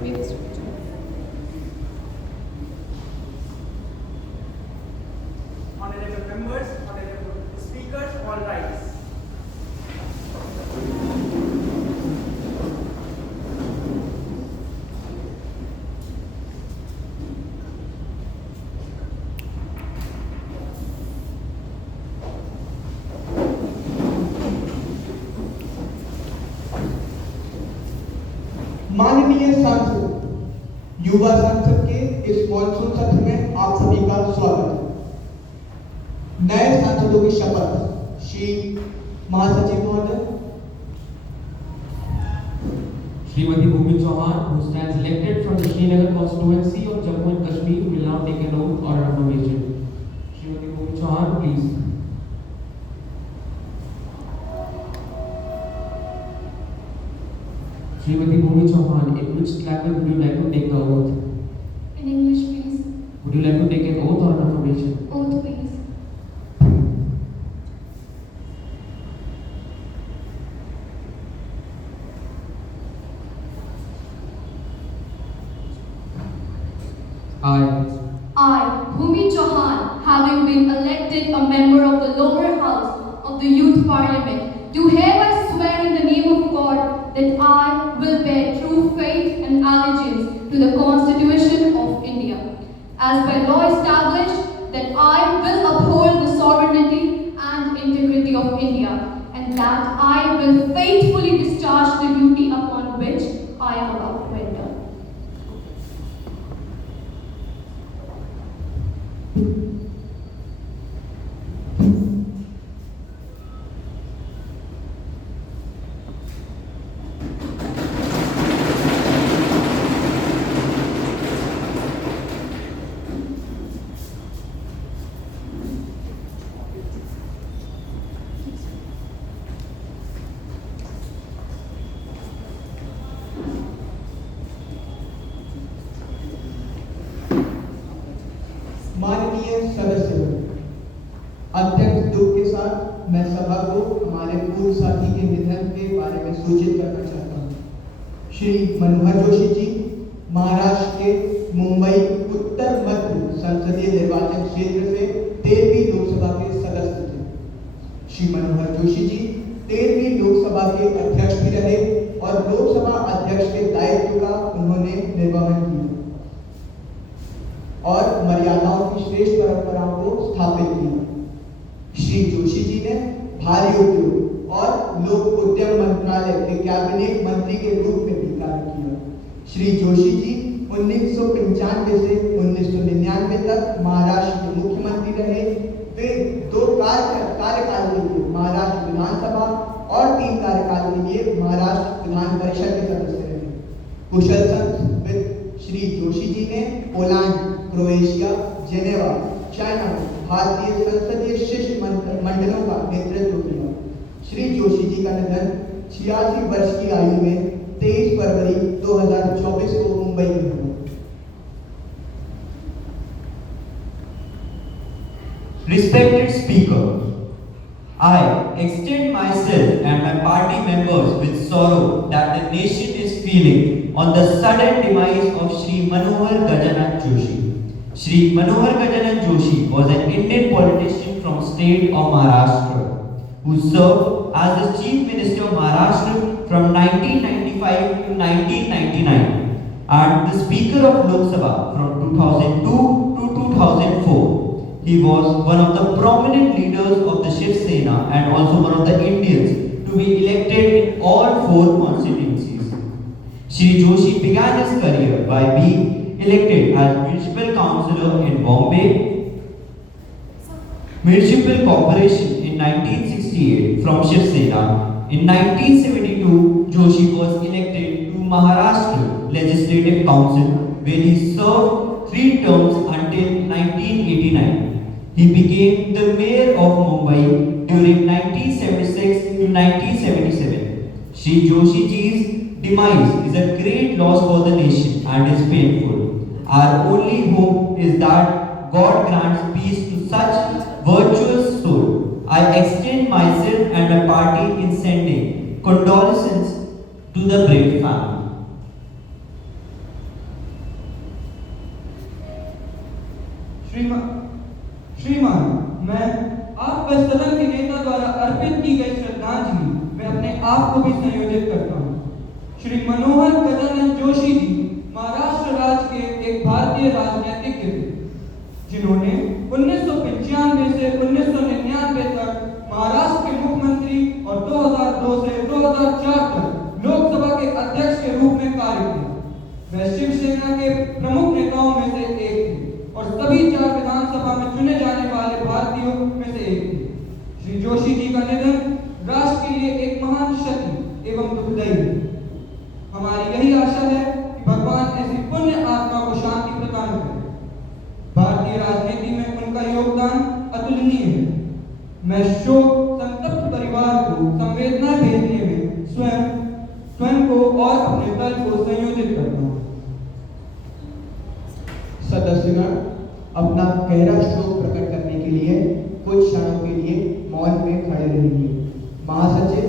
Honorable members, honorable speakers, all rise. माननीय सांसद, युवा संसद के इस मॉनसून सत्र में आप सभी का स्वागत है। नए सांसदों की शपथ। श्री महासचिव महोदय। Shrimati Bhumi Chauhan, who stands elected from the Srinagar constituency of Jammu and Kashmir, will now take an oath or affirmation. Shrimati Bhumi Chauhan, please. Shrimati Bhumi Chauhan, in which language would you like to take the oath? In English, please. Would you like to take an oath or an affirmation? Oath, please. I, Bhumi Chauhan, having been elected a member of the lower house of the Youth Parliament, do hereby swear in the name of God that I will bear true faith and allegiance to the Constitution of India, as by law established, that I will uphold the sovereignty and integrity of India, and that I will faithfully discharge the duty upon which I am about to enter. माननीय सदस्य, अत्यंत दुख के साथ मैं सभा को हमारे पूर्व साथी के निधन के बारे में सूचित करना चाहता हूँ। श्री मनोहर जोशी जी महाराष्ट्र के मुंबई उत्तर मध्य संसदीय निर्वाचन क्षेत्र से 13वीं लोकसभा के सदस्य थे। श्री मनोहर जोशी जी 13वीं लोकसभा के अध्यक्ष भी रहे और लोकसभा अध्यक्ष के दायित्व का उन्होंने निर्वहन किया और मर्यादाओं की श्रेष्ठ परंपराओं को स्थापित किया। श्री जोशी जी ने भारी उद्योग और लोक उद्यम मंत्रालय के कैबिनेट मंत्री के रूप में भी कार्य किया। श्री जोशी जी 1995 से 1999 तक महाराष्ट्र के मुख्यमंत्री रहे। वे 2 कार्यकाल के लिए महाराष्ट्र विधानसभा और 3 कार्यकाल के लिए महाराष्ट्र विधान परिषद के सदस्य रहे। कुशल संत श्री जोशी जी ने पोलैंड, क्रोएशिया, जेनेवा, चाइना में भारतीय संसदीय शिष्टमंडलों का नेतृत्व किया। श्री जोशी जी का निधन 86 वर्ष की आयु में 23 फरवरी 2024 को मुंबई में हुआ। Respected Speaker, I extend myself and my party members with sorrow that the nation is feeling on the sudden demise of Shri Manohar Gajanath Joshi. Shri Manohar Gajanath Joshi was an Indian politician from state of Maharashtra who served as the Chief Minister of Maharashtra from 1995 to 1999 and the Speaker of Lok Sabha from 2002 to 2004. He was one of the prominent leaders of the Shiv Sena and also one of the Indians to be elected in all 4 constituencies. Shri Joshi began his career by being elected as Municipal Councillor in Bombay Municipal Corporation in 1968 from Shiv Sena. In 1972, Joshi was elected to Maharashtra Legislative Council where he served 3 terms until 1989. He became the mayor of Mumbai during 1976 to 1977. Shri Joshi ji's demise is a great loss for the nation and is painful. Our only hope is that God grants peace to such virtuous soul. I extend myself and my party in sending condolences to the brave family. भी संयोजित करता हूँ। श्री मनोहर गजानन जोशी जी महाराष्ट्र राज्य के एक भारतीय राजनीतिज्ञ थे, जिन्होंने 1995 से 1999 तक महाराष्ट्र के मुख्यमंत्री और 2002 से 2004 तक लोकसभा के अध्यक्ष के रूप में कार्य किया। वह शिवसेना के प्रमुख नेताओं में से एक थे और सभी 4 विधानसभा में चुने जाने वाले भारतीयों में से एक थे। श्री जोशी जी का निधन राष्ट्र के लिए एक महान क्षति एवं दुखदायी है। हमारी यही आशा है कि भगवान ऐसी पुण्य आत्मा को शांति प्रदान करे। भारतीय राजनीति में उनका योगदान अतुलनीय है। मैं शोक संतप्त परिवार को संवेदना भेजने में स्वयं को और अपने दल को संयोजित करता हूँ। सदस्यगण अपना गहरा शोक प्रकट करने के लिए कुछ क्षणों के लिए मौन में खड़े रहेंगे। महासचिव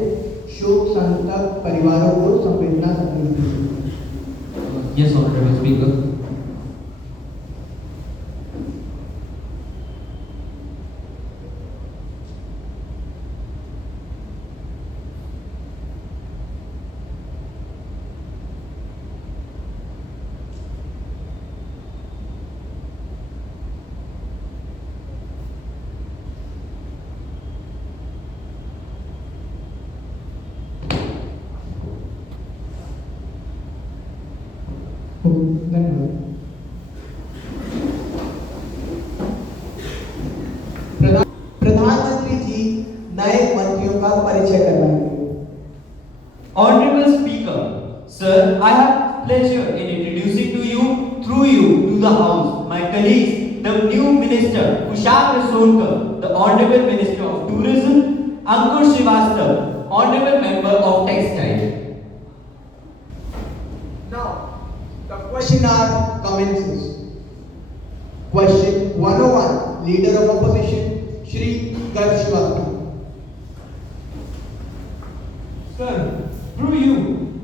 शोक संतप्त परिवारों को संवेदना संदेश दीजिए। Yes, Honorable Speaker. धन्यवाद। प्रधानमंत्री जी नए मंत्रियों का परिचय करवाएंगे। Honorable Speaker, sir, I have pleasure in introducing through you to the House, my colleagues, the new Minister Kushal Sonkar, the Honorable Minister of Tourism, Ankur Srivastav, Honorable Member of Textile. Now, the question hour commences. Question 101, Leader of Opposition, Shri Garg Srivastav. Sir, through you,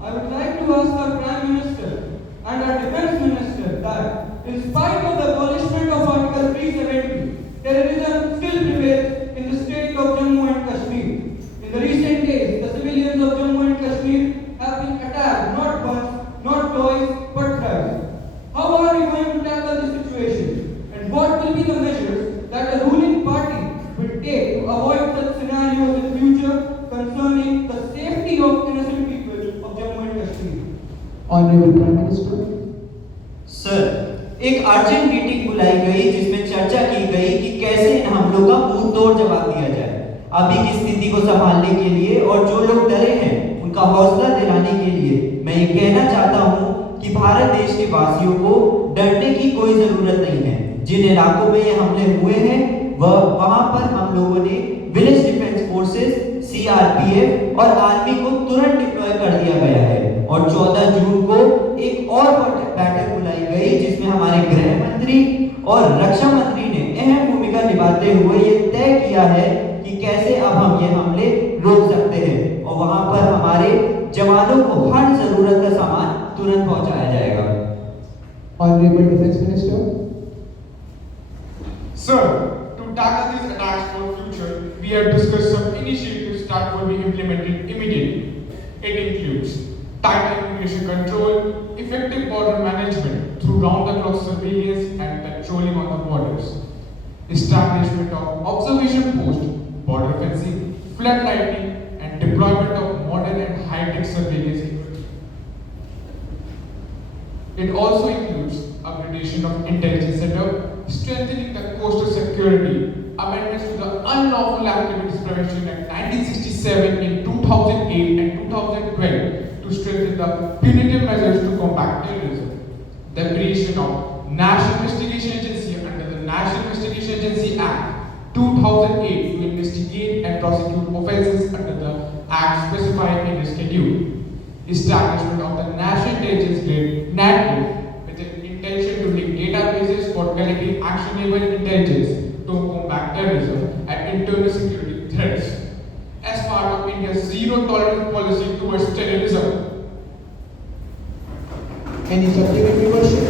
I would like to ask our Prime Minister and our Defense Minister that, in spite of the abolishment of Article 370, terrorism still prevails in the state of Jammu and Kashmir. In the recent days, the civilians of Jammu and Kashmir have been attacked not once, not twice, but thrice. How are we going to tackle this situation? And what will be the measures that the ruling party will take to avoid such scenarios in future concerning the safety of innocent people of Jammu and Kashmir? Honorable Prime Minister. Sir, एक urgent meeting बुलाई गई जिसमें चर्चा की गई कि कैसे इन हमलों का मुंह तोड़ जवाब दिया जाए। अभी की स्थिति को संभालने के लिए और जो लोग डरे हैं उनका हौसला दिलाने के लिए मैं ये कहना चाहता हूँ कि भारत देश के वासियों को डरने की कोई जरूरत नहीं है। जिन इलाकों में ये हमले हुए हैं वहां पर हम लोगों ने विलेज डिफेंस फोर्सेस, सीआरपीएफ और आर्मी को तुरंत डिप्लॉय कर दिया गया है और 14 जून को एक और बैठक बुलाई गई जिसमें हमारे गृह मंत्री और रक्षा मंत्री ने अहम भूमिका निभाते हुए ये तय किया है कि कैसे अब हम ये हमले रोक सकते हैं और वहां पर हमारे जवानों को हर जरूरत का सामान तुरंत पहुंचाया जाएगा। Honorable Defense Minister. Sir, to tackle these attacks for future, we have discussed some initiatives that will be implemented immediately. It includes tighter immigration control, effective border management through round-the-clock surveillance and patrolling on the borders, establishment of observation posts, border fencing, floodlighting, and deployment of modern and high-tech surveillance equipment. It also includes upgradation of intelligence setup, strengthening the coastal security, amendments to the Unlawful Activities Prevention Act 1967 in 2008 and 2012 to strengthen the punitive measures to combat terrorism, the creation of National Investigation Agency under the National Investigation Agency Act 2008 to investigate and prosecute offences under the Act specified in the schedule, establishment of the National Intelligence Grid (NAT) with the intention to link databases for collecting actionable intelligence to combat terrorism and internal security threats as part of India's zero tolerance policy towards terrorism. Any supplementary question?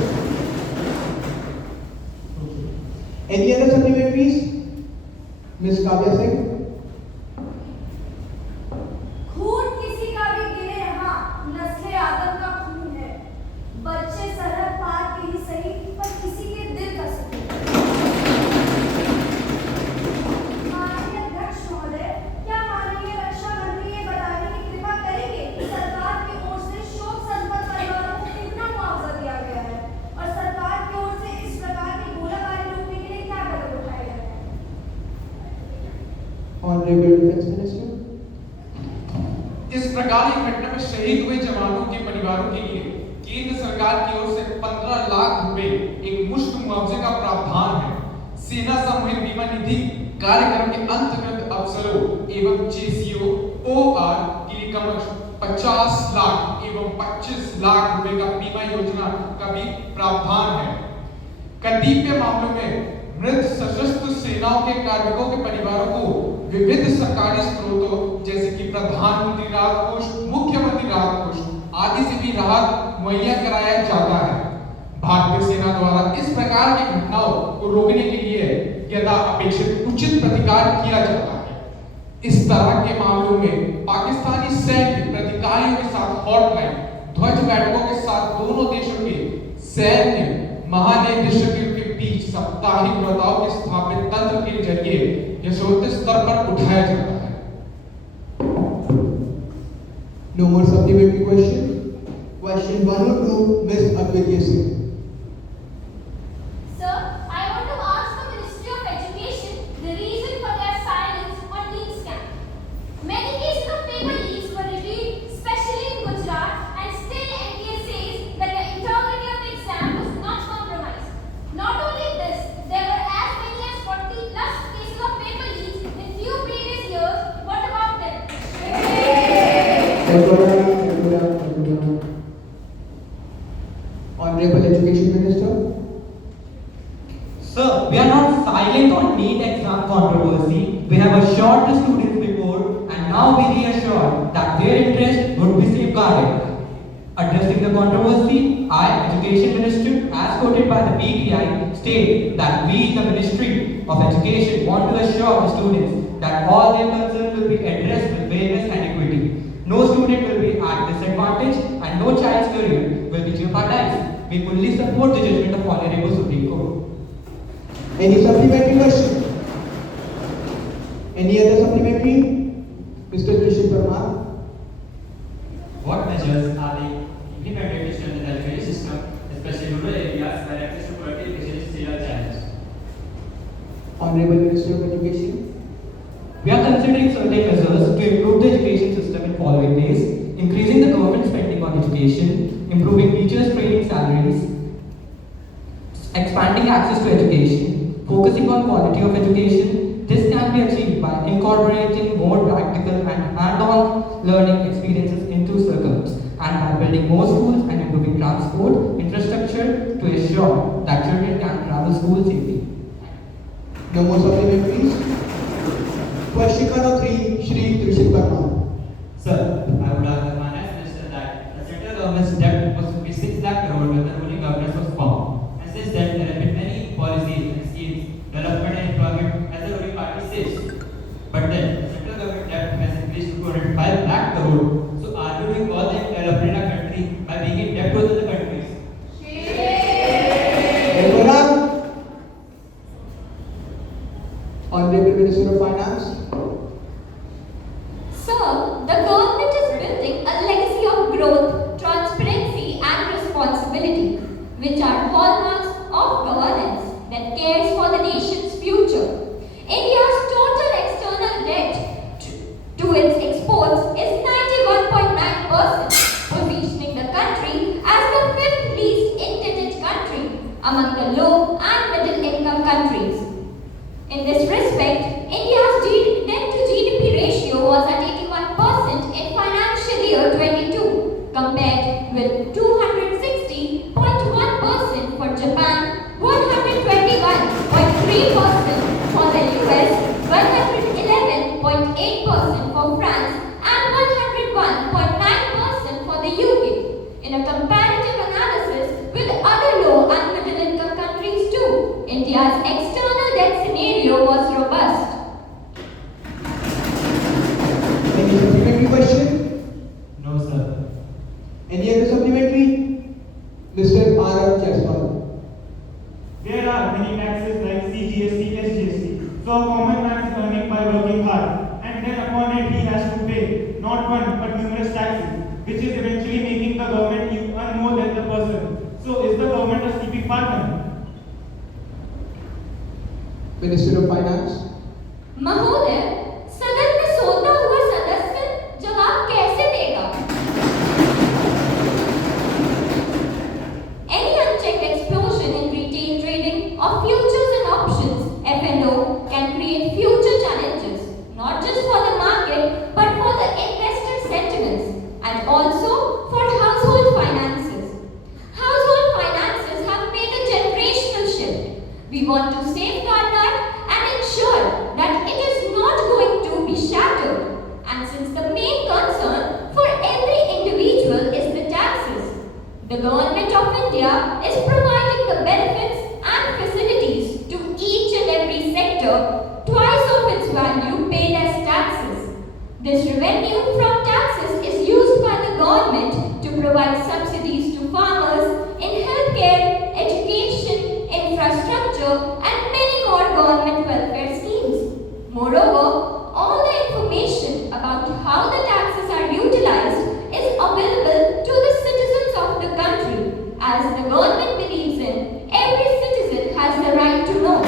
Any other supplementaries? Ms. Kavya Singh. खून किसी का भी शहीद हुए जवानों के परिवारों के लिए केंद्र सरकार की ओर से 15 लाख रुपए एक मुश्त मुआवजे का प्रावधान है। सेना सामूहिक बीमा निधि कार्यक्रम के अंतर्गत अफसरों एवं जेसीओ ओआर के लिए कम 50 लाख एवं 25 लाख रुपए का बीमा योजना का भी प्रावधान है। कतिपय मामलों में मृत सशस्त्र सेनाओं के कार्मिकों के परिवारों को विविध सरकारी स्रोतों जैसे कि प्रधानमंत्री राहत कोष, मुख्यमंत्री राहत कोष आदि से भी राहत मुहैया कराया जाता है। भारतीय सेना द्वारा इस प्रकार की घटनाओं को रोकने के लिए यथा अपेक्षित उचित प्रतिकार किया जाता है। इस तरह के मामलों में पाकिस्तानी सैन्य प्राधिकारियों के साथ हॉटलाइन, ध्वज बैठकों के साथ दोनों देशों के सैन्य महानिदेशकों के बीच साप्ताहिक वार्ताओं के स्थापित तंत्र के जरिए यथोचित स्तर पर उठाया जाता है। No more supplementary question. Question 1 or 2, Ms. Advitya Singh. Sir, I want to ask the Ministry of Education the reason for their silence on NEET scam. Many cases of paper leaks were revealed, especially in Gujarat, and still NTA says that the integrity of the exam was not compromised. Not only this, there were as many as 40 plus cases of paper leaks in few previous years. What about them? Honorable Education Minister. Sir, we are not silent on NEET exam controversy. We have assured the students before and now we reassure that their interest would be safeguarded. Addressing the controversy, I, Education Minister, as quoted by the PTI, state that we, the Ministry of Education, want to assure the students that all their concerns will be addressed with fairness and equity. No student will be at disadvantage and no child's career will be jeopardized. We fully support the judgment of Honorable Supreme Court. Any supplementary question? Any other supplementary? Mr. Trishul Parmar. What measures are being implemented to strengthen the education system, especially in rural areas where access to quality education is still a challenge? Honorable Minister of Education. We are considering certain measures to improve the education system in following ways: increasing the government spending on education, improving teachers' training salaries, expanding access to education, focusing on quality of education. This can be achieved by incorporating more practical and hand-on learning experiences into curriculums, and by building more schools and improving transport infrastructure to ensure that children can travel school safely. No more supplementaries. Question 1 or 3, Shri Trishul Parmar. Sir, I would ask the Finance Minister that the central government's debt was to be 6 lakh crore when the ruling government was formed. And since then, there have been many policies and schemes, development and employment as the ruling party says. But then, the central government debt has increased to 205 lakh crore. So are we doing all the development in our country by being in debt to other countries? Honorable Minister of Finance. Sir, the government is building a legacy of growth, transparency and responsibility, which are hallmarks of governance that cares for the nation's future. India's total external debt to its exports is 91.9%, positioning the country as the 5th least indebted country among the low and middle income countries. In this respect, India's debt to GDP ratio was at 81% in financial year 22, compared with 260.1% for Japan, 121.3% for the US, 111.8% for France, and 101.9% for the UK. In a comparative analysis with other low and middle income countries too, India's external debt scenario was robust. Any supplementary question? No, sir. Any other supplementary? Mr. R.R. Jaiswal. There are many taxes like CGST, SGST. So a common man is earning by working hard, and then upon it he has to pay not one but numerous taxes, which is eventually making the government earn more than the person. So is the government a sleeping partner? Minister of Finance. महोदय, सदन में सोता हुआ सदस्य जवाब कैसे देगा? The Government of India is providing the benefits and facilities to each and every sector twice of its value paid as taxes. This revenue from taxes is used by the government to provide subsidies to farmers in healthcare, education, infrastructure, and many more government welfare schemes. Moreover, all the information about how the taxes are utilized is available to the citizens of the country, as the government believes in every citizen has the right to know.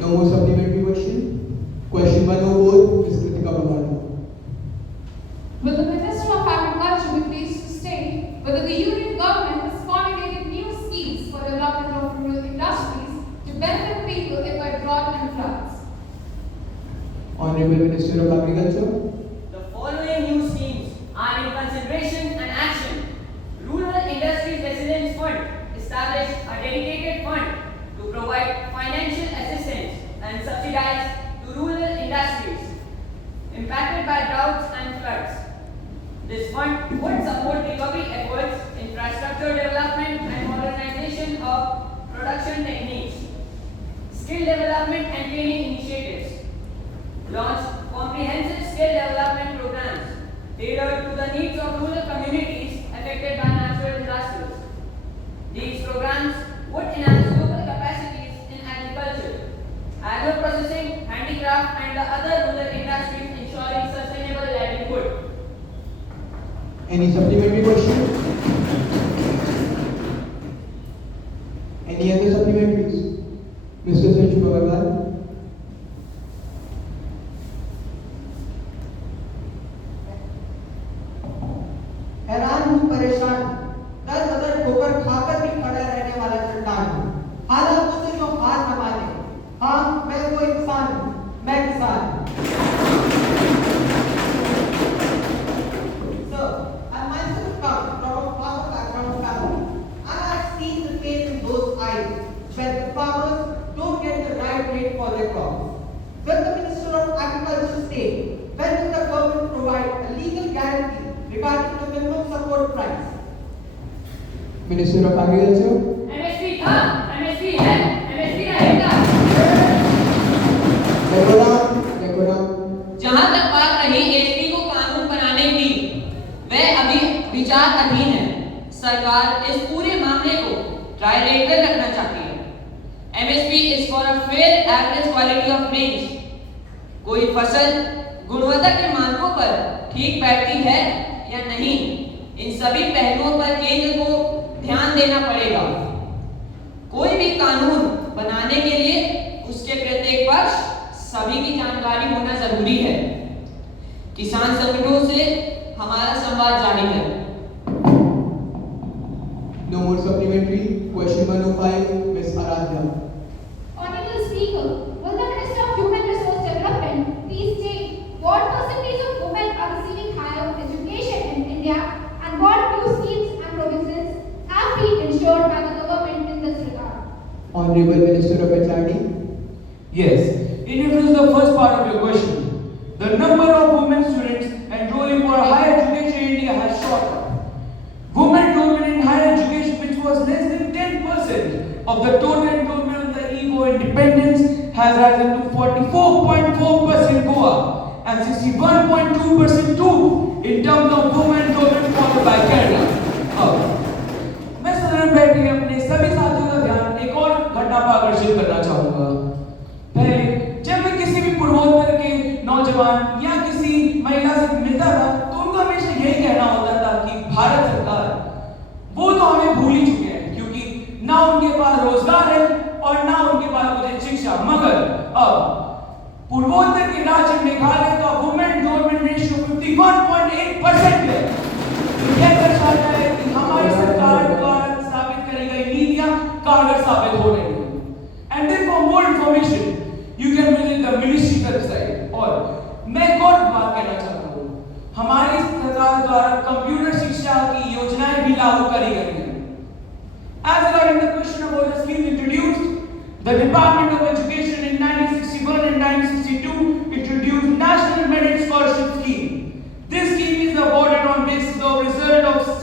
No more supplementary question. Question 104, Ms. Kritika Bhagwani. Will the Minister of Agriculture be pleased to state whether the Union government has formulated new schemes for development of rural industries to benefit people hit by drought and floods? Honorable Minister of Agriculture. The following new schemes are in consideration and action. Rural Industries Resilience Fund established a dedicated fund to provide financial assistance and subsidies to rural industries impacted by droughts and floods. This fund would support recovery efforts, infrastructure development and modernization of production techniques, skill development and training initiatives, launch comprehensive skill development programs tailored to the needs of rural communities affected by natural disasters. These programs would enhance local capacities in agriculture, agro-processing, handicraft and the other rural industries, ensuring sustainable livelihood. Any supplementary question? Any other supplementaries? Mr. Sanju Agarwal. हैरान हूँ, परेशान हूँ, दर बदर ठोकर खाकर भी खड़ा रहने वाला चट्टान हूँ। हालातों से जो हार न माने, हाँ मैं वो इंसान हूँ, मैं किसान हूँ। Sir, I myself come from a farmer background family, and I've seen the pain in those eyes when the farmers don't get the right rate for their crops. Will the Minister of Agriculture state when will the government provide a legal guarantee regarding the minimum support price? Minister of Agriculture. MSP था, MSP है, MSP रहेगा। जहां तक बात रही SP को कानून बनाने की, वह अभी विचाराधीन है। सरकार इस पूरे मामले को ट्रायलेटरल रखना चाहती है। MSP is for a fair average quality of range. कोई फसल गुणवत्ता के मानकों पर ठीक बैठती है या नहीं, इन सभी पहलुओं पर केंद्र को ध्यान देना पड़ेगा। कोई भी कानून बनाने के लिए उसके प्रत्येक पक्ष सभी की जानकारी होना जरूरी है। किसान संगठनों से हमारा संवाद जारी है। No more supplementary. Question 105, Ms. Aradhya. Honorable Speaker, will the Minister of Human Resource Development please state what percentage of women are receiving higher education in India and what new schemes and provisions have been ensured by the government in this regard? Honorable Minister of HRD. Yes, in reference to the first part of your question, the number of women students enrolling for higher education in India has shot up. Women enrollment in higher education, which was less than 10% of the total enrollment of the EGO independence, has risen to 44.4% Goa and 61.2% too in terms of women enrollment followed by Kerala. मैं सदन बैठ के अपने सभी साथियों का ध्यान एक और घटना पर आकर्षित करना चाहूंगा। पहले जब मैं किसी भी पूर्वोत्तर के नौजवान या किसी महिला से मिलता था तो उनका हमेशा यही कहना होता था कि भारत सरकार वो तो हमें भूल ही चुके हैं, क्योंकि ना उनके पास रोजगार है और ना उनके पास उचित शिक्षा। मगर अब पूर्वोत्तर के राज्य मेघालय का वुमेन एनरोलमेंट रेशियो 51.8% है। यह दर्शाता है कि हमारी सरकार द्वारा स्थापित करी गई नीतियां कारगर साबित हो रही हैं। And then for more information, you can visit the ministry website. और मैं एक और बात कहना चाहता हूँ, हमारी सरकार द्वारा कंप्यूटर शिक्षा की योजनाएं भी लागू करी गई हैं। As regarding the question about the scheme introduced, the Department of Education in 1961 and 1962 introduced National Merit Scholarship Scheme. This scheme is awarded on basis of research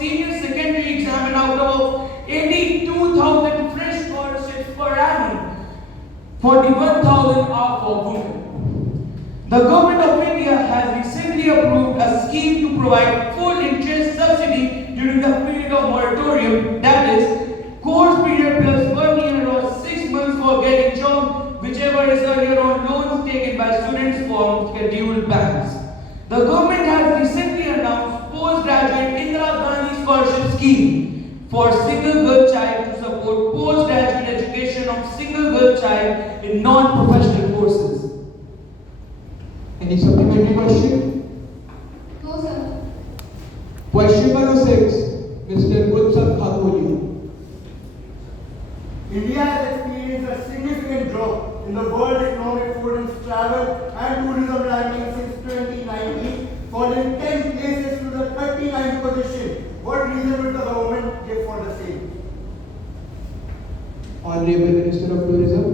senior secondary exam and out of 82,000 fresh scholarships per annum, 41,000 are for women. The Government of India has recently approved a scheme to provide full interest subsidy during the period of moratorium, that is, course period plus 1 year or 6 months for getting job, whichever is earlier on loans taken by students from scheduled banks. The government has recently announced postgraduate Indira Gandhi Scholarship Scheme for single girl child to support postgraduate education of single girl child in non-professional courses. Any supplementary question? No, sir. Question number 6, Mr. Utsav Khakolia. India has experienced a significant drop in the World Economic Forum's travel and tourism ranking since 2019, falling 10 places to the 39th position. What reason would the government give for the same? Honorable Minister of Tourism.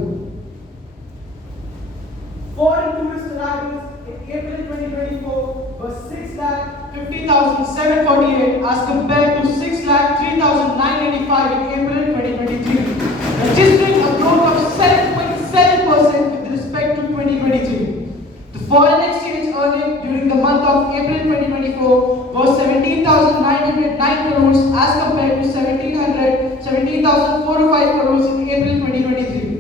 Foreign tourist arrivals in April 2024 were 6,50,748 as compared to 6,03,985 in April 2023, registering a growth of 7.7% with respect to 2023. The foreign exchange earning during the month of April 2024 was 17,909 crores as compared to 17,405 crores in April 2023.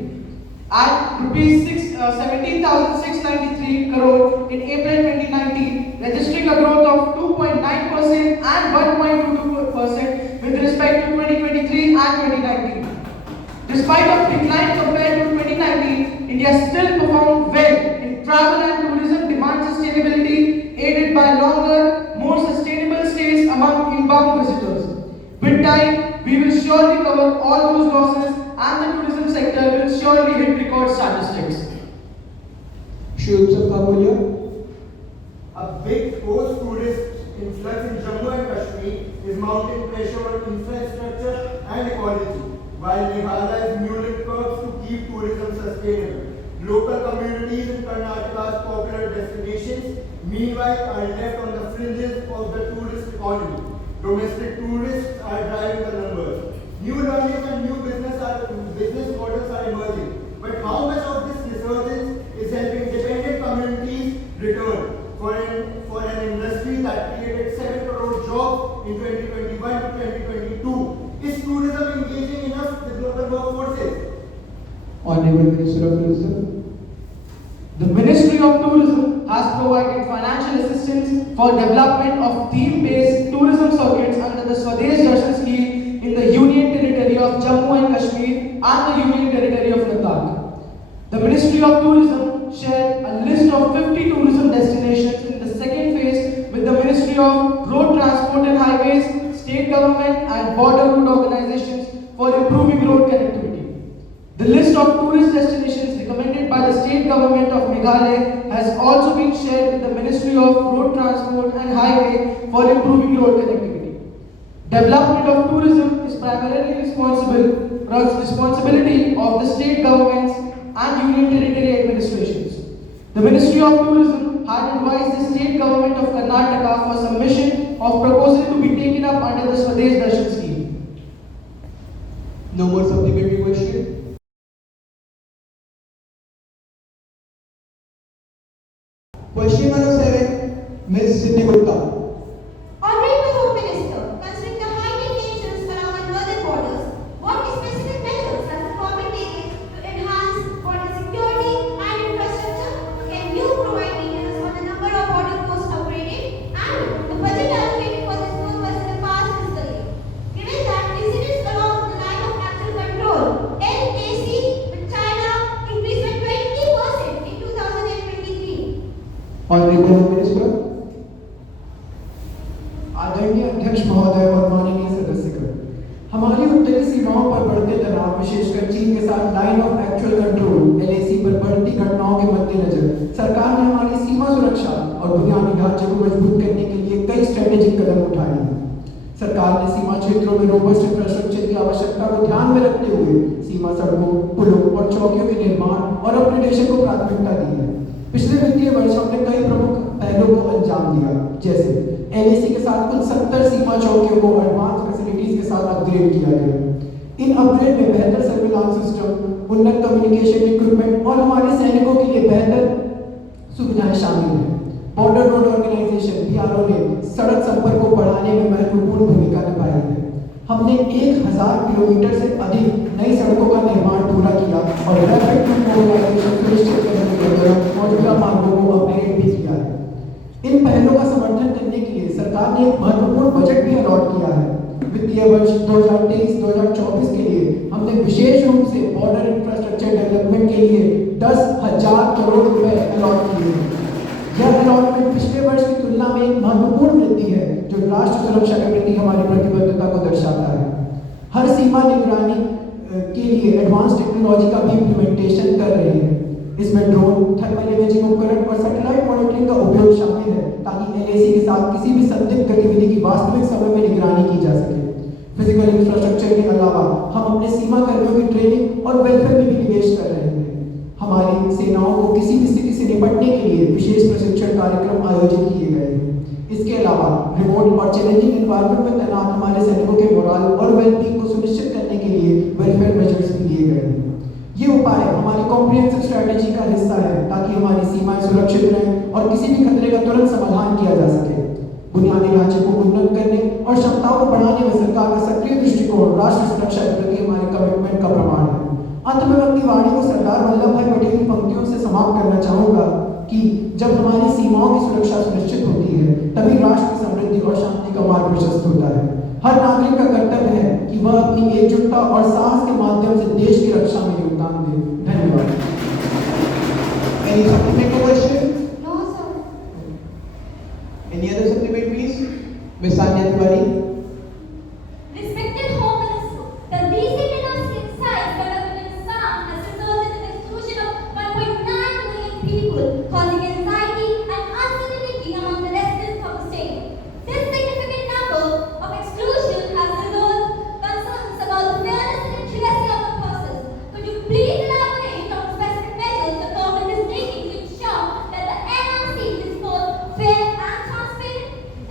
At rupees 17,693 crore in April 2019, registering a growth of 2.9% and 1.22% with respect to 2023 and 2019. Despite a decline compared to 2019, India still performed well in travel and tourism demand sustainability, aided by longer, more sustainable stays among inbound visitors. With time, we will surely cover all those losses and the tourism sector will surely hit record statistics. Shri Utsav Khakolia. A big post-tourist influx in Jammu and Kashmir is mounting pressure on infrastructure and ecology, while Meghalaya is mulling curbs to keep tourism sustainable. Local communities in Karnataka's popular destinations, meanwhile, are left on the fringes of the tourist economy. Domestic tourists are driving the numbers. New learning and new business models are emerging. But how much of this resurgence is helping dependent communities return for an industry that created 7 crore jobs in 2021 to 2022? Is tourism engaging enough with local workforces? Honorable Minister of Tourism. The Ministry of Tourism has provided financial assistance for development of theme-based tourism circuits under the Swadesh Darshan scheme in the Union Territory of Jammu and Kashmir and the Union Territory of Ladakh. The Ministry of Tourism shared a list of 50 tourism destinations in the second phase with the Ministry of Road Transport and Highways, state government and border road organizations for improving road connectivity. The list of tourist destinations recommended by the state government of Meghalaya has also been shared with the Ministry of Road Transport and Highway for improving road connectivity. Development of tourism is primarily responsibility of the state governments and union territory administrations. The Ministry of Tourism had advised the state government of Karnataka for submission of proposal to be taken up under the Swadesh Darshan scheme. No more supplementary question. Question number 7, Ms. Siddhi Gupta. Honorable Home Minister, considering the heightened tensions around our northern borders, what specific measures has the government taken to enhance border security and infrastructure? Can you provide details on the number of border posts upgraded and the budget allocated for this purpose in the past fiscal year? Given that incidents along the line of natural control, LAC with China increased by 20% in 2023. Honorable Home Minister. आदरणीय अध्यक्ष महोदय और माननीय सदस्यगण, हमारी उत्तरी सीमाओं पर बढ़ते तनाव, विशेषकर चीन के साथ line of actual control (LAC) पर बढ़ती घटनाओं के मद्देनजर सरकार ने हमारी सीमा सुरक्षा और बुनियादी ढांचे को मजबूत करने के लिए कई स्ट्रेटेजिक कदम उठाए हैं। सरकार ने सीमा क्षेत्रों में रोबस्ट इंफ्रास्ट्रक्चर की आवश्यकता को ध्यान में रखते हुए सीमा सड़कों, पुलों और चौकियों के निर्माण और अपग्रेडेशन को प्राथमिकता दी है। पिछले वित्तीय वर्ष हमने कई प्रमुख पहलों को अंजाम दिया, जैसे एलएसी के साथ कुल 70 सीमा चौकियों को एडवांस फैसिलिटीज के साथ अपग्रेड किया गया। इन अपग्रेड में बेहतर सर्विलांस सिस्टम, उन्नत कम्युनिकेशन इक्विपमेंट और हमारे सैनिकों के लिए बेहतर सुविधाएं शामिल हैं। बॉर्डर रोड ऑर्गेनाइजेशन बीआरओ ने सड़क संपर्क को बढ़ाने में महत्वपूर्ण भूमिका निभाई है। हमने 1000 किलोमीटर से अधिक नई सड़कों का निर्माण पूरा किया और रैपिड मोबिलाइजेशन सुनिश्चित करने के लिए मौजूदा मार्गों को अपग्रेड भी किया है। इन पहलों का समर्थन करने के लिए सरकार ने एक महत्वपूर्ण बजट भी अलॉट किया है। वित्तीय वर्ष 2023-2024 के लिए हमने विशेष रूप से बॉर्डर इंफ्रास्ट्रक्चर डेवलपमेंट के लिए 10,000 करोड़ रुपए अलॉट किए हैं। यह अलॉटमेंट पिछले वर्ष की तुलना में एक महत्वपूर्ण वृद्धि है, जो राष्ट्र सुरक्षा के प्रति हमारी प्रतिबद्धता को दर्शाता है। हर सीमा निगरानी के लिए एडवांस टेक्नोलॉजी का भी इम्प्लीमेंटेशन कर रहे हैं। इसमें ड्रोन, थर्मल इमेजिंग उपकरण और सैटेलाइट मॉनिटरिंग का उपयोग शामिल है, ताकि एलएसी के साथ किसी भी संदिग्ध गतिविधि की वास्तविक समय में निगरानी की जा सके। फिजिकल इंफ्रास्ट्रक्चर के अलावा हम अपने सीमा कर्मियों की ट्रेनिंग और वेलफेयर में भी निवेश कर रहे हैं। हमारी सेनाओं को किसी भी स्थिति से निपटने के लिए विशेष प्रशिक्षण कार्यक्रम आयोजित किए गए हैं। इसके अलावा रिमोट और चैलेंजिंग एनवायरनमेंट में तैनात हमारे सैनिकों के मोरल और वेलबींग को सुनिश्चित करने के लिए वेलफेयर मेजर्स भी लिए गए हैं। ये उपाय हमारी कॉम्प्रिहेंसिव स्ट्रेटेजी का हिस्सा है, ताकि हमारी सीमाएं सुरक्षित रहें और किसी भी खतरे का तुरंत समाधान किया जा सके। बुनियादी ढांचे को उन्नत करने और क्षमताओं को बढ़ाने में सरकार का सक्रिय दृष्टिकोण राष्ट्र सुरक्षा के प्रति हमारे कमिटमेंट का प्रमाण है। अंत में अपनी वाणी को सरदार वल्लभ भाई पटेल की पंक्तियों से समाप्त करना चाहूंगा कि जब हमारी सीमाओं की सुरक्षा सुनिश्चित होती है, तभी राष्ट्र की समृद्धि और शांति का मार्ग प्रशस्त होता है। हर नागरिक का कर्तव्य है कि वह अपनी एकजुटता और साहस के माध्यम से देश की रक्षा में योगदान दे। धन्यवाद। Any supplementary question? No, sir. Any other supplement, please? Ms. Sanya Tiwari. Respected Home Minister, the recent NRC exercise conducted in Assam has resulted in the exclusion of 1.9 million people, causing anxiety and uncertainty among the residents of the state. This significant number of exclusion has resolved concerns about the fairness and accuracy of the process. Could you please elaborate on specific measures the government is taking to ensure that the NRC is both fair and transparent?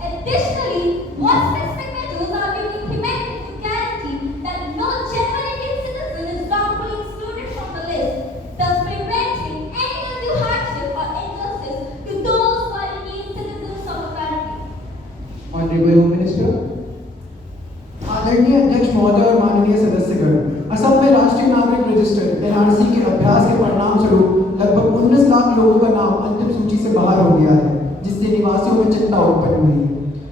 Additionally, what specific measures are being implemented to guarantee that no general Indian citizen is wrongfully excluded from the list, thus preventing any undue hardship or injustice to those who are indeed citizens of the country? Honorable Home Minister. आदरणीय अध्यक्ष महोदय और माननीय सदस्यगण, असम में राष्ट्रीय नागरिक register NRC के अभ्यास के परिणाम स्वरूप लगभग 19 लाख लोगों का नाम अंतिम सूची से बाहर हो गया है, जिससे निवासियों में चिंता उत्पन्न हुई है।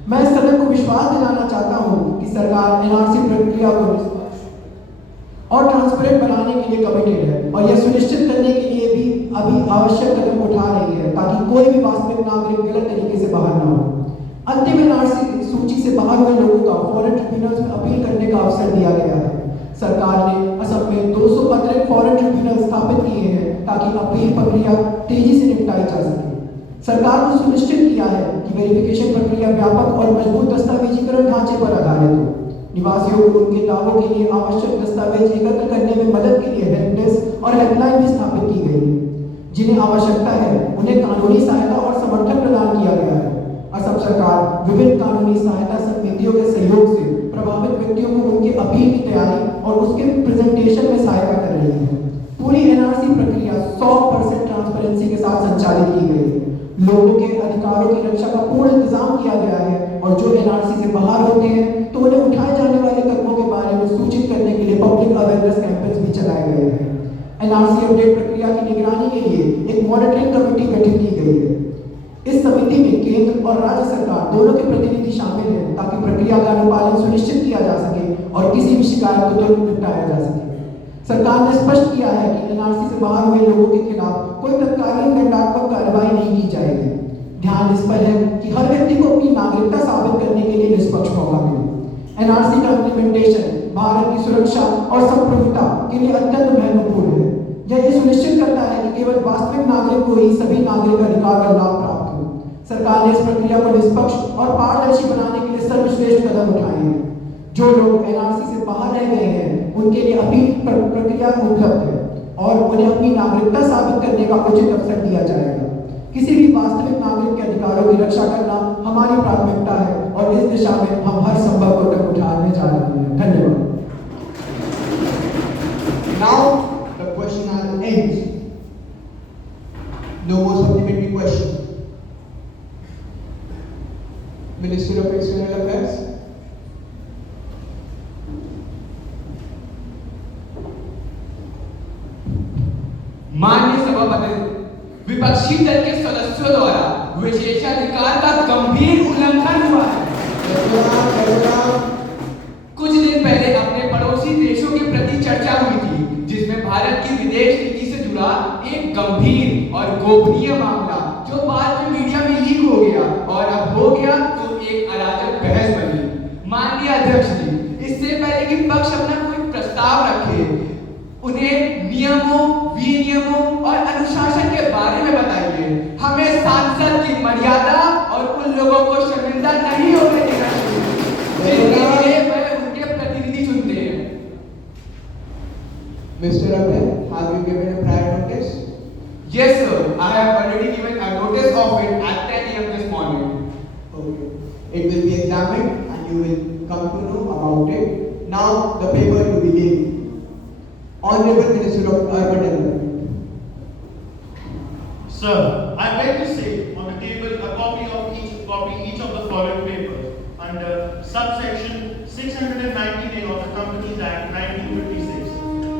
मैं इस सदन को विश्वास दिलाना चाहता हूं कि सरकार एनआरसी प्रक्रिया को निष्पक्ष और ट्रांसपेरेंट बनाने के लिए कमिटेड है और यह सुनिश्चित करने के लिए भी अभी आवश्यक कदम उठा रही है, ताकि कोई भी वास्तविक नागरिक गलत तरीके से बाहर न हो। अंतिम एनआरसी सूची से बाहर हुए लोगों का फॉरेन ट्रिब्यूनल्स में अपील करने का अवसर दिया गया है। सरकार ने असम में 200 अतिरिक्त फॉरेन ट्रिब्यूनल स्थापित किए हैं, ताकि अपील प्रक्रिया तेजी से निपटाई जा सके। सरकार ने सुनिश्चित किया है कि वेरिफिकेशन प्रक्रिया व्यापक और मजबूत दस्तावेजीकरण ढांचे पर आधारित हो। निवासियों को उनके दावों के लिए आवश्यक दस्तावेज एकत्र करने में मदद के लिए हेल्प डेस्क और हेल्पलाइन भी स्थापित की गई है। जिन्हें आवश्यकता है उन्हें कानूनी सहायता और समर्थन प्रदान किया गया है। असम सरकार विभिन्न कानूनी सहायता समितियों के सहयोग से प्रभावित व्यक्तियों को उनके अपील की तैयारी और उसके प्रेजेंटेशन में सहायता कर रही है। पूरी एनआरसी प्रक्रिया 100% ट्रांसपेरेंसी के साथ संचालित की गई है। लोगों के अधिकारों की रक्षा का पूर्ण इंतजाम किया गया है और जो एनआरसी से बाहर होते हैं तो उन्हें उठाए जाने वाले कदमों के बारे में सूचित करने के लिए पब्लिक अवेयरनेस कैंपेन्स भी चलाए गए हैं। एनआरसी अपडेट प्रक्रिया की निगरानी के लिए एक मॉनिटरिंग कमेटी गठित की गई है। इस समिति में केंद्र और राज्य सरकार दोनों के प्रतिनिधि शामिल हैं, ताकि प्रक्रिया का अनुपालन सुनिश्चित किया जा सके और किसी भी शिकायत को तुरंत निपटाया जा सके। सरकार ने स्पष्ट किया है कि एनआरसी से बाहर हुए लोगों के खिलाफ कोई तत्कालीन दंडात्मक कार्रवाई नहीं की जाएगी। ध्यान इस पर है कि हर व्यक्ति को अपनी नागरिकता साबित करने के लिए निष्पक्ष मौका मिले। एनआरसी का इम्प्लीमेंटेशन भारत की सुरक्षा और संप्रभुता के लिए अत्यंत महत्वपूर्ण है। यह ये सुनिश्चित करता है कि केवल वास्तविक नागरिक को ही सभी नागरिक अधिकार और लाभ प्राप्त हो। सरकार ने इस प्रक्रिया को निष्पक्ष और पारदर्शी बनाने के लिए सर्वश्रेष्ठ कदम उठाए हैं। जो लोग एनआरसी से बाहर रह गए हैं उनके लिए अपील प्रक्रिया उपलब्ध है और उन्हें अपनी नागरिकता साबित करने का उचित अवसर दिया जाएगा। किसी भी वास्तविक नागरिक के अधिकारों की रक्षा करना हमारी प्राथमिकता है और इस दिशा में हम हर संभव कदम उठाने जा रहे हैं। धन्यवाद। Now the question hour ends. No more supplementary questions. Minister of External Affairs. माननीय सभापति, विपक्षी दल के सदस्यों द्वारा विशेषाधिकार का गंभीर उल्लंघन हुआ है। कुछ दिन पहले अपने पड़ोसी देशों के प्रति चर्चा हुई थी, जिसमें भारत की विदेश नीति से जुड़ा एक गंभीर और गोपनीय मामला, जो बाद में मीडिया में लीक हो गया और अब हो गया तो एक अराजक बहस बनी। माननीय अध्यक्ष जी, इससे पहले कि पक्ष अपना कोई प्रस्ताव रखे, उन्हें नियमों, विनियमों और अनुशासन के बारे में बताइए। हमें सांसद की मर्यादा और उन लोगों को शर्मिंदा नहीं होने देना चाहिए जिनके लिए वह उनके प्रतिनिधि चुनते हैं। Mr. Abhay, have you given a prior notice? Yes, sir. I have already given a notice of it at 10 a.m. this morning. Okay. It will be examined and you will come to know about it. Now the paper to be laid. Honorable Minister of Urban Development. Sir, I beg to say on the table a copy each of the following papers under subsection 619A of the Companies Act 1956.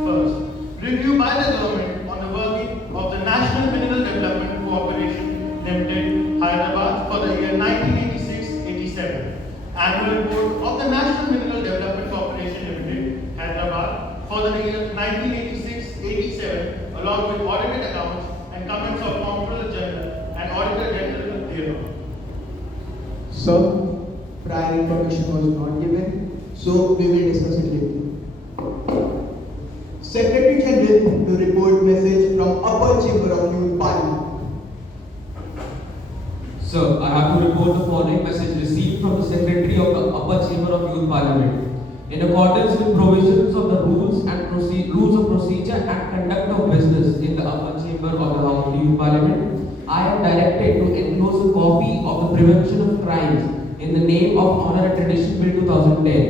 First, review by the government on the working of the National Mineral Development Corporation Limited, Hyderabad for the year 1986-87. Annual report of the National Mineral Development Corporation Limited, Hyderabad for the year 1986-87, along with audited accounts and comments of Comptroller General and Auditor General thereof. Sir, prior information was not given, so we will discuss it later. Secretary General to report message from Upper Chamber of Youth Parliament. Sir, I have to report the following message received from the Secretary of the Upper Chamber of Youth Parliament. In accordance with provisions of the rules of procedure and conduct of business in the Upper Chamber of the House of Youth Parliament, I am directed to enclose a copy of the Prevention of Crimes in the Name of Honor and Tradition Bill 2010,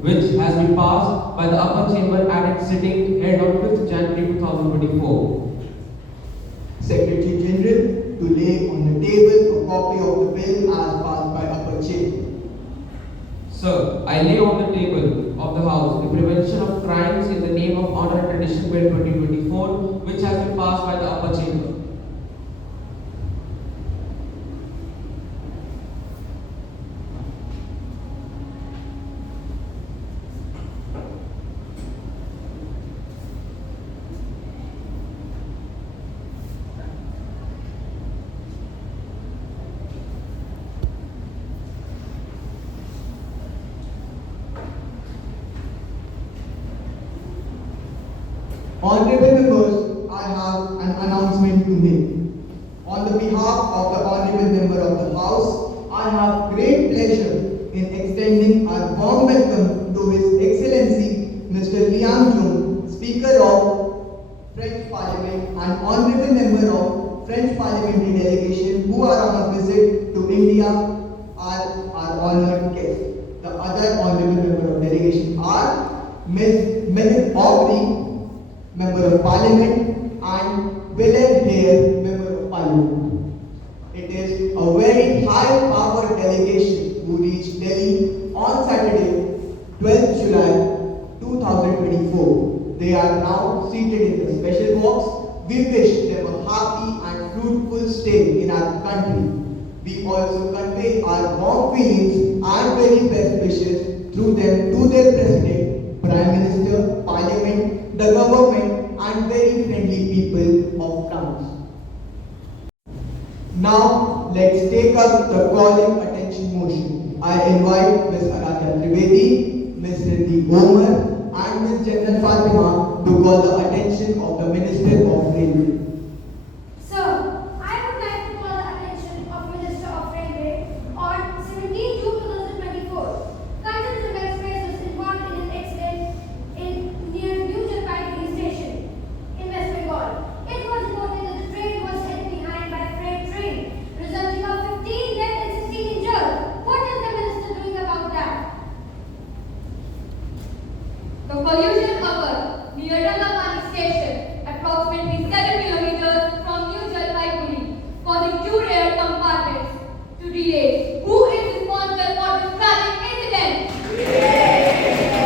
which has been passed by the Upper Chamber at its sitting held on 5th January 2024. Secretary General to lay on the table a copy of the bill as passed by Upper Chamber. Sir, I lay on the table of the House the Prevention of Crimes in the Name of Honor and Tradition Bill 2024, which has been passed by the Upper Chamber. Honorable members, I have an announcement to make. On the behalf of the Honorable Member of the House, I have great pleasure in extending our warm welcome to His Excellency Mr. Liang Zhong, Speaker of French Parliament and Honorable Member of French Parliamentary Delegation who are on a visit to India are our honored guests. The other Honorable Member of Delegation are Ms. Melinda Aubrey, Member of Parliament, and Willem Hare, Member of Parliament. It is a very high-powered delegation who reached Delhi on Saturday, 12th July 2024. They are now seated in the special box. We wish them a happy and fruitful stay in our country. We also convey our warm feelings and very best wishes through them to their President, Prime Minister, Parliament, the government, and very friendly people of France. Now, let's take up the calling attention motion. I invite Ms. Aradhya Trivedi, Ms. Riddhi Omar, and Ms. General Fatima to call the attention of the Minister of Railway. Sir, I would like to call the attention of Minister of Railway on 17 June 2024. Concerning the express was involved in an accident near New Jalpaiguri station in West Bengal. It was reported that the train was hit behind by a freight train.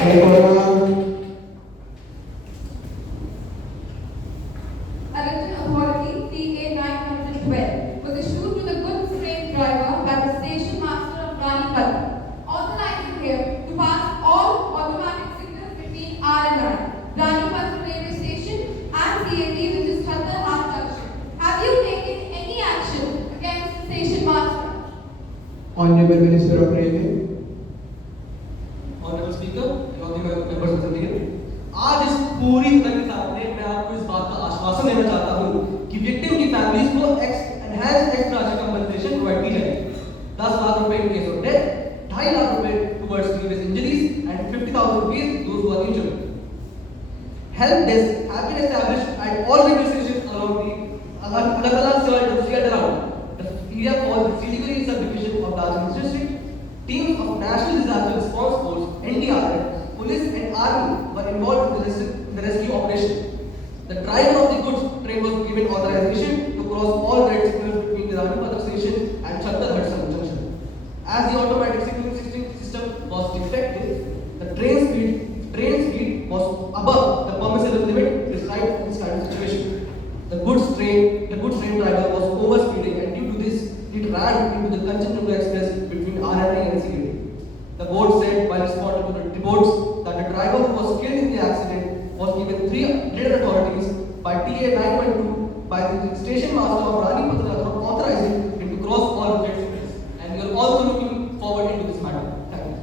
Elected Authority TA 912 was issued to the goods train driver by the station master of Ranipat, authorizing him to pass all automatic signals between R and I, Ranipat railway station and CAT, which is Chhattar Hath junction. Have you taken any action against the station master? Honorable Minister of Railway. Honorable Speaker, honorable members of the meeting, आज इस पूरी तरह के सामने मैं आपको इस बात का आश्वासन देना चाहता हूँ कि विक्टिम की फैमिलीज को एनहांस एक्स्ट्रा कंपनसेशन प्रोवाइड की जाएगी। 10 lakh rupaye in case of death, 2.5 lakh rupaye towards grievous injuries and 50,000 rupees those who are injured. Help desks have been established at all railway stations around the Alatala Circle around. The area falls strategically in subdivision of Darjeeling district. Teams of National Disaster Response Force, NDRF, police and army were involved in the rescue operation. The driver of the goods train was given authorization to cross all red signals between the Ranipat station and Chhattar Hath junction. As the automatic signaling system was defective, the train speed was above the permissible limit prescribed in this kind of situation. The goods train driver was overspeeding, and due to this, it ran into the Kanchenjunga Express between RNI and CAT. The board said while responding to the reports that the driver who was killed in the accident was given 3 letter authorities by TA 912 by the station master of Ranipat authorizing him to cross all red signals. And we are also looking forward into this matter. Thank you.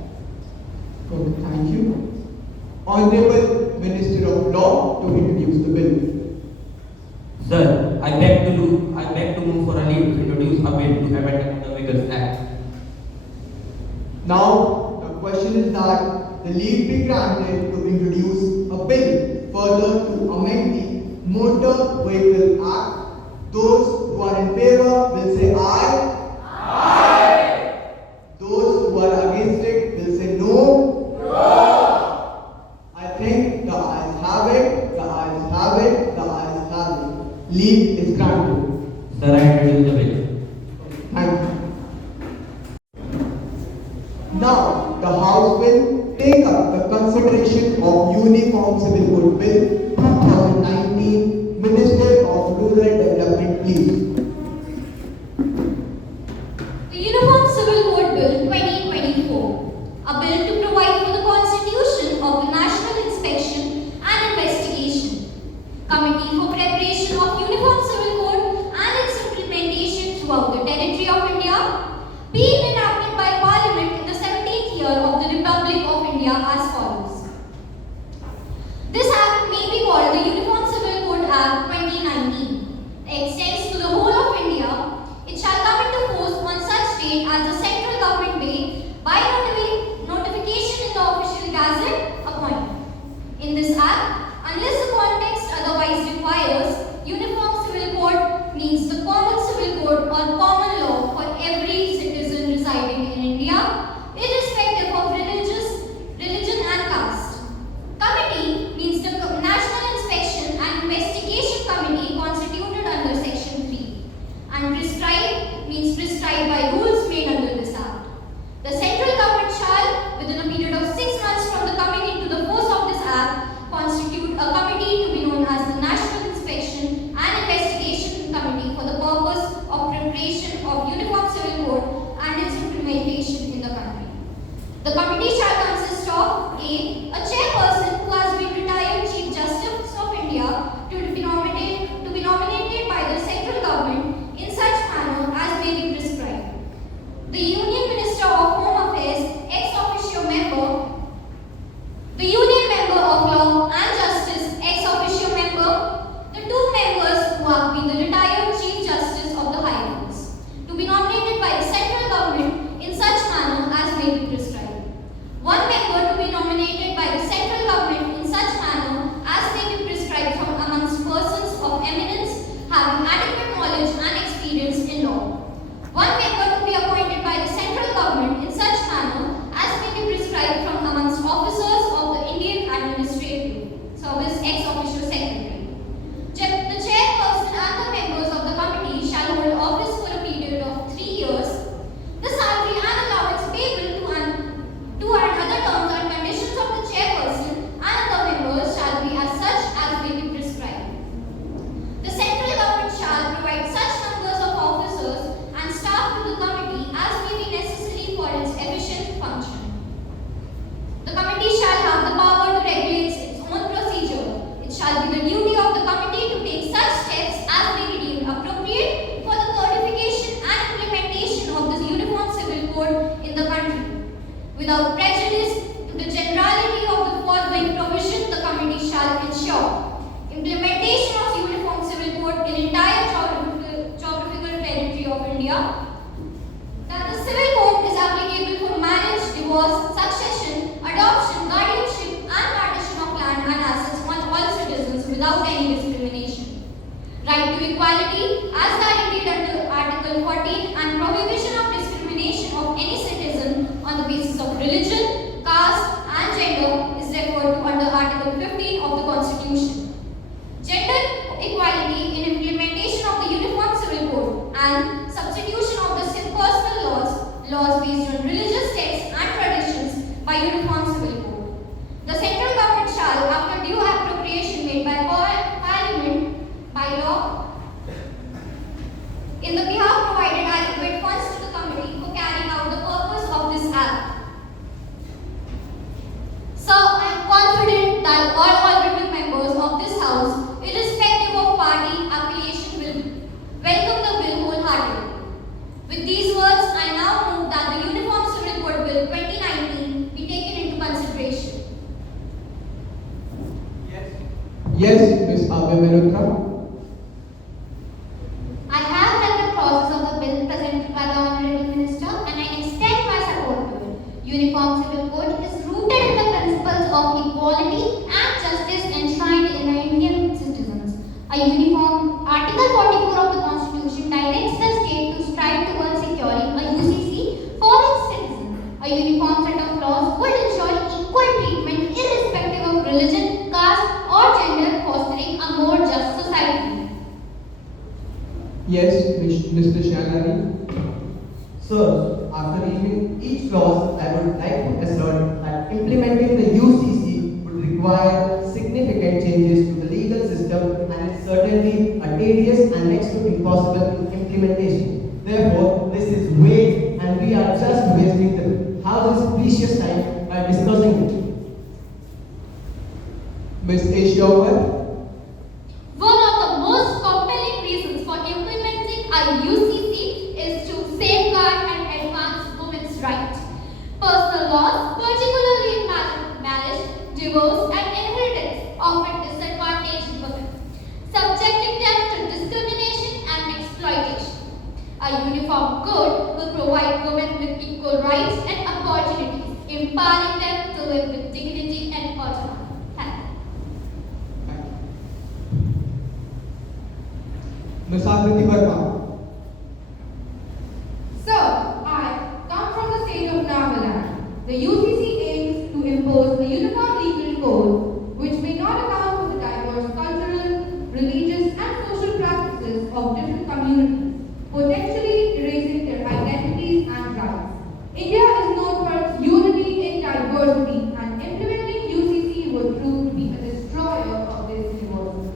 Okay, thank you. Honorable Minister of Law to introduce the bill. Sir, I beg to move for a leave to introduce a bill to amend the Vehicles Act. Now, the question is that the leave be granted to introduce a bill further to amend the Motor Vehicle Act. Those who are in favor will say aye. Aye. Those who are against it will say no. No. I think the ayes have it, the ayes have it, the ayes have it. Leave is granted. Sir, I introduce the bill. Thank you. Now, the House will take up the consideration of Uniform Civil Code Bill 2019. Minister of Rural Development, please. The Uniform Civil Code Bill 2024, a bill to provide for the constitution of the National Inspection and Investigation Committee for preparation of Uniform Civil Code and its implementation throughout the territory of India, being enacted by Parliament in the 17th year of the Republic of India as follows. This Act may be called the Uniform Civil Code Act 2019. It extends to the whole of India. It shall come into force on such date as the central government may, by notification in the official gazette, appoint. In this Act, unless the context otherwise requires, Uniform Civil Code means the common civil code or common law for every citizen residing in India, irrespective of religion and caste. Committee means the National Inspection and Investigation Committee constituted under Section 3. And prescribe means prescribed by rules made under this Act. The central government shall, within a period of 6 months from the coming into the force of this Act, constitute a committee to be known as the National Inspection and Investigation Committee for the purpose of preparation of Uniform Civil Code and its implementation in the country. The committee shall consist of a chairperson who has been retired Chief Justice of India to be nominated by the central government in such manner as may be prescribed. The Union Minister of Home Affairs, ex officio member, the Union Member of Law and Justice, ex officio member, the 2 members who have been the retired Chief Justice of the High Courts, to be nominated by the central government in such manner as may be prescribed. 1 member to be nominated by the central Without prejudice to the generality of the foregoing provision, the committee shall ensure implementation of Uniform Civil Code in entire geographical territory of India, that the Civil Code is applicable for marriage, divorce, succession, adoption, guardianship, and partition of land and assets on all citizens without any discrimination. Right to equality, as guaranteed under Article 14, and prohibition of discrimination of any citizen on the basis of religion, caste, and gender is referred to under Article 15 of the Constitution. Gender equality in implementation of the Uniform Civil Code and substitution of the personal laws based on religious texts and traditions by Uniform Civil Code. The central government shall, after due appropriation made by Parliament by law, in the behalf provided adequate funds to the committee for carrying out the purpose of this act. So, I am confident that all honorable members of this House, irrespective of party affiliation, will welcome the bill wholeheartedly. With these words, I now move that the Uniform Civil Code Bill 2019 be taken into consideration. Yes, Ms. Abhay Mehrotra. I have read the clauses of the bill presented by the Honorable Minister and I extend my support to it. Uniform Civil Code is rooted in the principles of equality and justice enshrined in the Indian citizens. A uniform Article 44 of the Constitution directs the state to strive towards securing a UCC for its citizens. A uniform set of laws would ensure equal treatment irrespective of religion, caste, or gender, fostering a more just society. Yes, Mr. Shalari. Sir, after reading each clause, I would like to assert that implementing the UCC would require significant changes to the legal system and is certainly a tedious and next to impossible implementation. Therefore, this is vague and we are just wasting the House's precious time by discussing it. Ms. Eshavar. One of the most compelling reasons for implementing a UCC is to safeguard and advance women's rights. Personal laws, particularly in marriage, divorce, and inheritance, often disadvantage women, subjecting them to discrimination and exploitation. A uniform code will provide women with equal rights and opportunities, empowering them to live with dignity and autonomy. Ms. Akriti Verma. Sir, I come from the state of Nagaland. The UCC aims to impose a uniform legal code which may not account for the diverse cultural, religious, and social practices of different communities, potentially erasing their identities and rights. India is known for its unity in diversity, and implementing UCC would prove to be a destroyer of this diversity.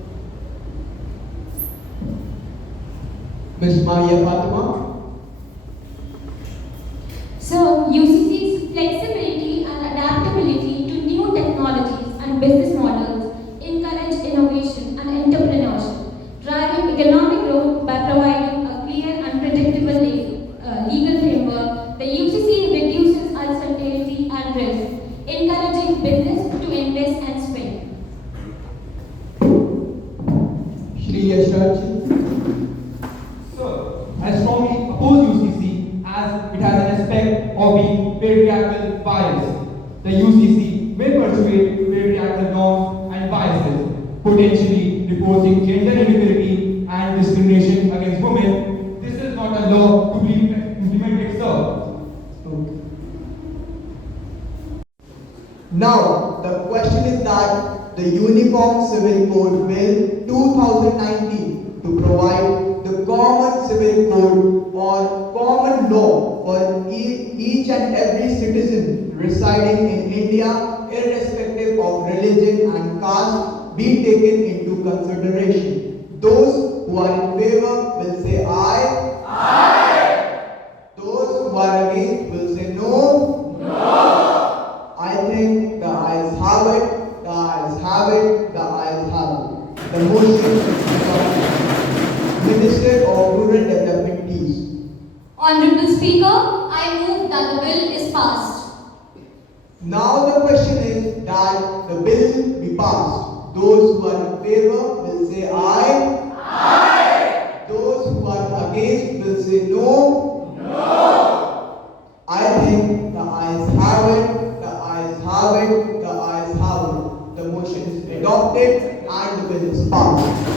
Ms. Maria Fatima. So, UCC's flexibility and adaptability to new technologies and business models encourage innovation and entrepreneurship, driving economic growth by providing a clear and predictable legal framework. The UCC reduces uncertainty and risk, encouraging business to invest and spend. Shri Yashraj. Sir, I strongly oppose UCC as it has an aspect of being patriarchal bias. The UCC may perpetuate patriarchal norms and biases, potentially reposing gender inequality and discrimination against women. This is not a law to be implemented, sir. Now, the question is that the Uniform Civil Code Bill 2019 to provide the common civil code or common law for each and every citizen residing in India, irrespective of religion and caste, be taken into consideration. Those who are in favor will say aye. Aye. Those who are against will say no. No. I think the ayes have it, the ayes have it, the ayes have it. The motion is adopted. Minister of Rural Development, please. Honorable Speaker, I move that the bill is passed. Now the question is that the bill be passed. Those who are in favor will say aye. Aye. Those who are against will say no. No. I think the ayes have it, the ayes have it, the ayes have it. The motion is adopted and the bill is passed.